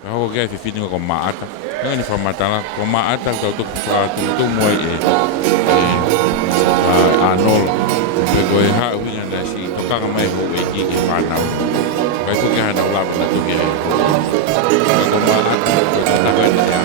Ho ke fi fini ko maata. Ni fa matala ko maata to tu moi anol. Pe ko ha winga na si to ka mai ho ki fa na. Vai ko ke ha na la na tu ke. Ko maata ko na ga ni ya.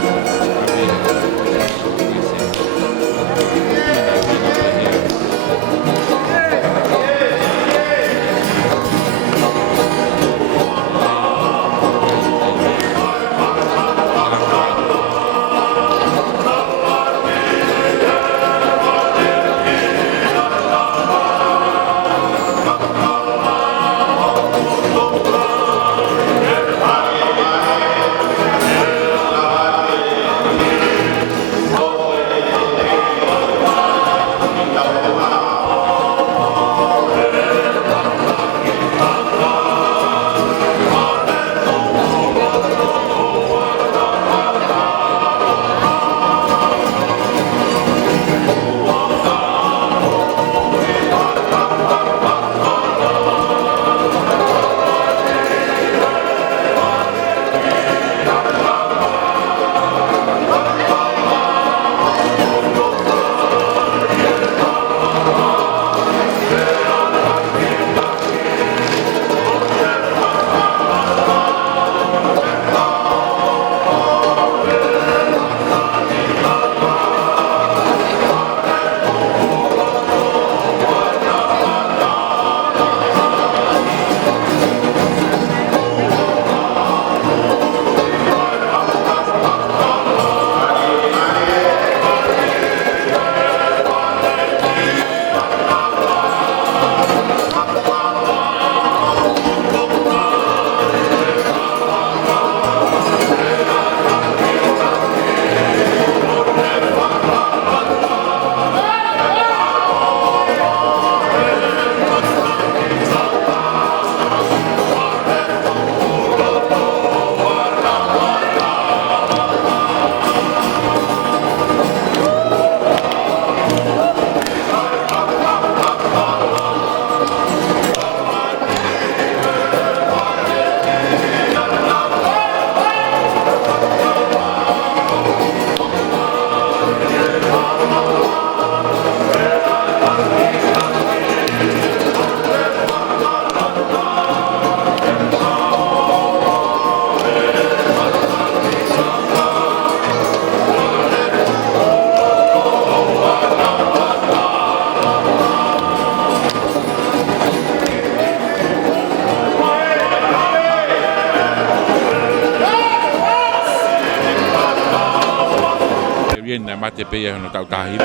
Viene mate pe ia no tau tahi.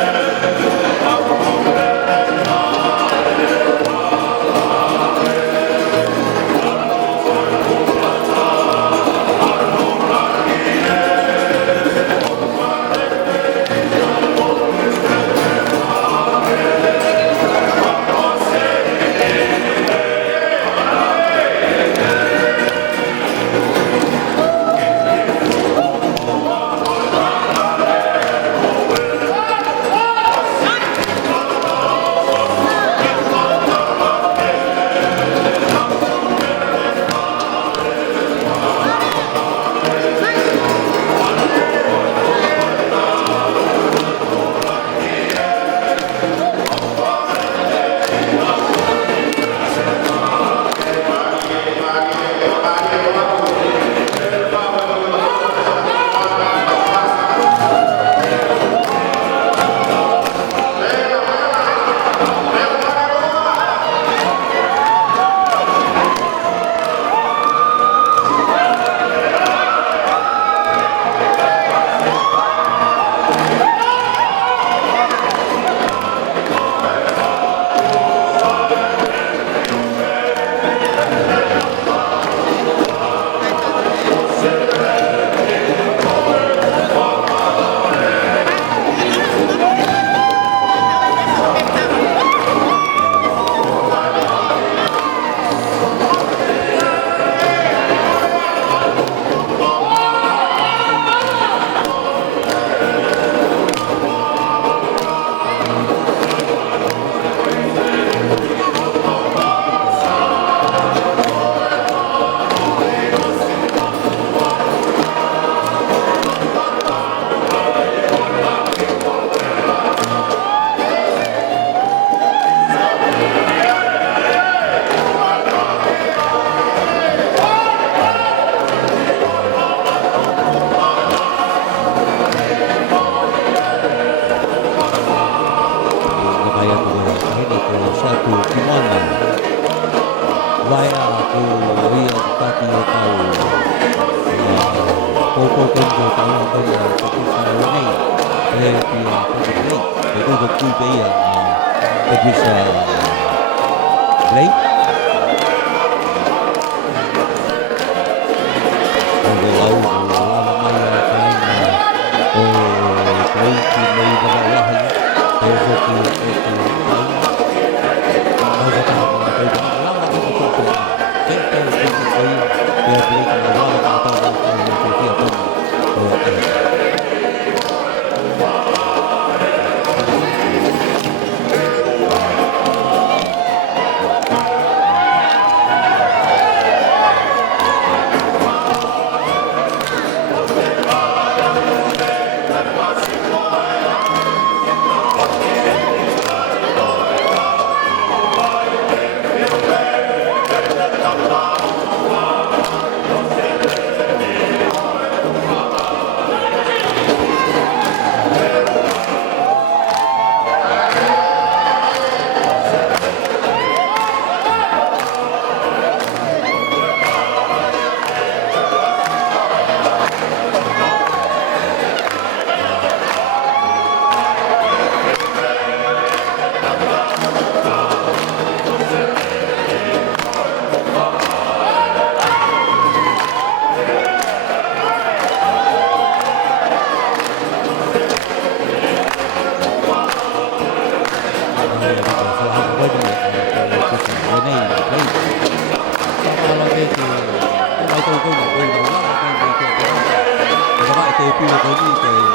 bây giờ tôi cũng sao này thì tôi được lấy thì tôi được vui bây giờ tôi sẽ lấy rồi lâu mai cái lấy thì lấy và lại là hay tôi sẽ tôi sẽ làm tôi cũng lắm lắm tôi cũng cái dia beli keluar atau dia pun tôi nhận được đó các bạn từ từ tới đi